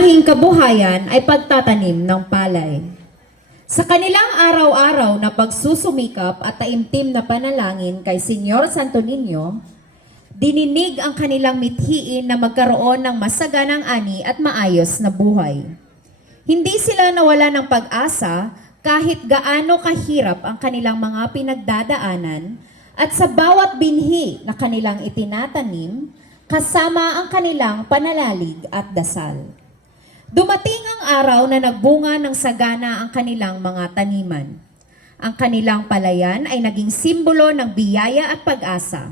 pangunahing kabuhayan ay pagtatanim ng palay. Sa kanilang araw-araw na pagsusumikap at taimtim na panalangin kay Senyor Santo Niño, dininig ang kanilang mithiin na magkaroon ng masaganang ani at maayos na buhay. Hindi sila nawala ng pag-asa kahit gaano kahirap ang kanilang mga pinagdadaanan at sa bawat binhi na kanilang itinatanim, kasama ang kanilang panalalig at dasal. Dumating ang araw na nagbunga ng sagana ang kanilang mga taniman. Ang kanilang palayan ay naging simbolo ng biyaya at pag-asa.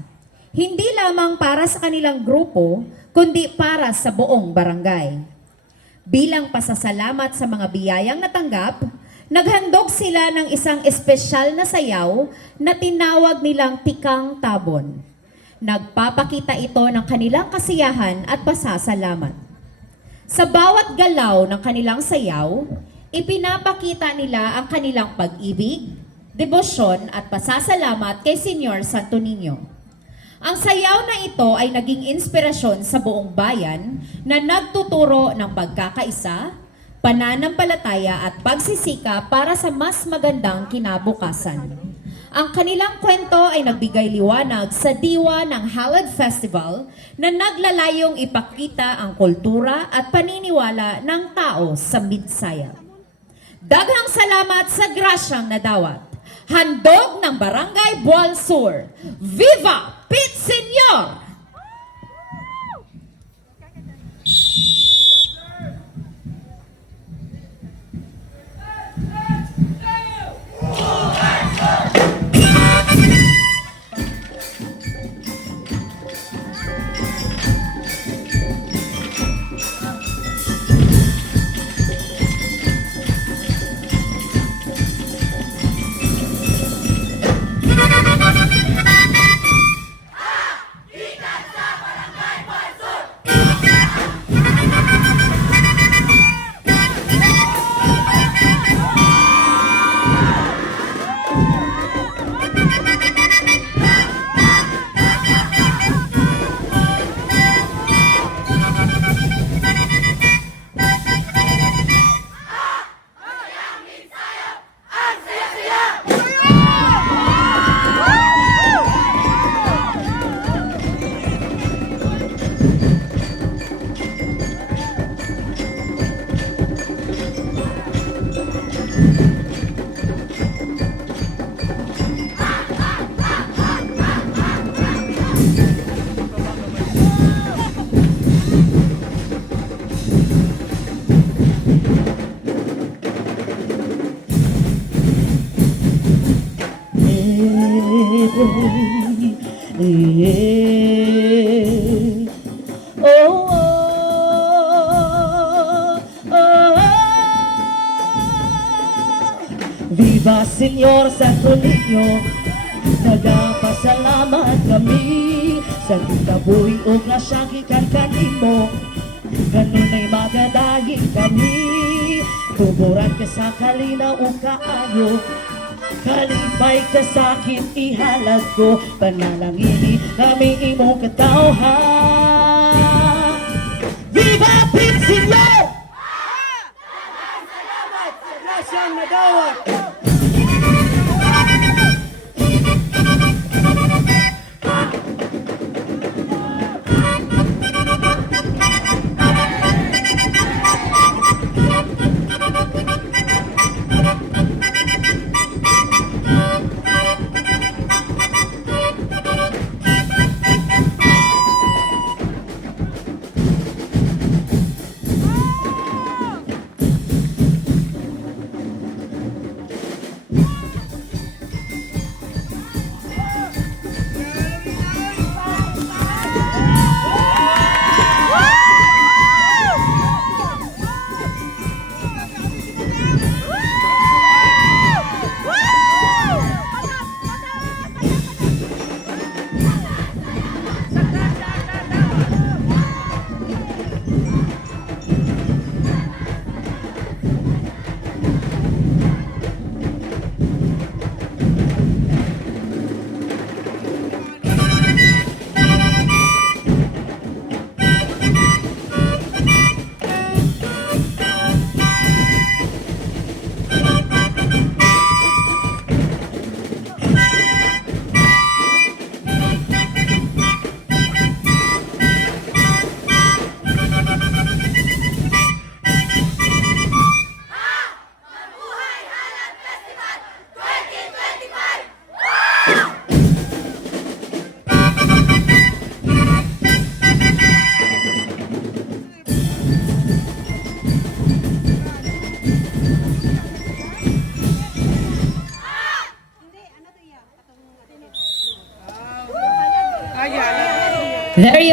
Hindi lamang para sa kanilang grupo, kundi para sa buong barangay. Bilang pasasalamat sa mga biyayang natanggap, naghandog sila ng isang espesyal na sayaw na tinawag nilang Tikang Tabon. Nagpapakita ito ng kanilang kasiyahan at pasasalamat. Sa bawat galaw ng kanilang sayaw, ipinapakita nila ang kanilang pag-ibig, debosyon at pasasalamat kay Senyor Santo Niño. Ang sayaw na ito ay naging inspirasyon sa buong bayan na nagtuturo ng pagkakaisa, pananampalataya at pagsisika para sa mas magandang kinabukasan. Ang kanilang kwento ay nagbigay liwanag sa diwa ng Halad Festival na naglalayong ipakita ang kultura at paniniwala ng tao sa Midsaya. Daghang salamat sa grasyang nadawat. Handog ng Barangay Bual Sur. Viva Pit Senyor! Viva Senyor Santo Niño, nagapasalamat kami sa kitabuhi o grasyang ikankanin mo. Ganun ay magadahin kami, tuburan ka sa kalinaw o kaayo. Kalipay ka sa akin ihalad ko, panalangini kami imong katawhan. Viva Pit Senyor! Salamat sa grasyang nadawat. There you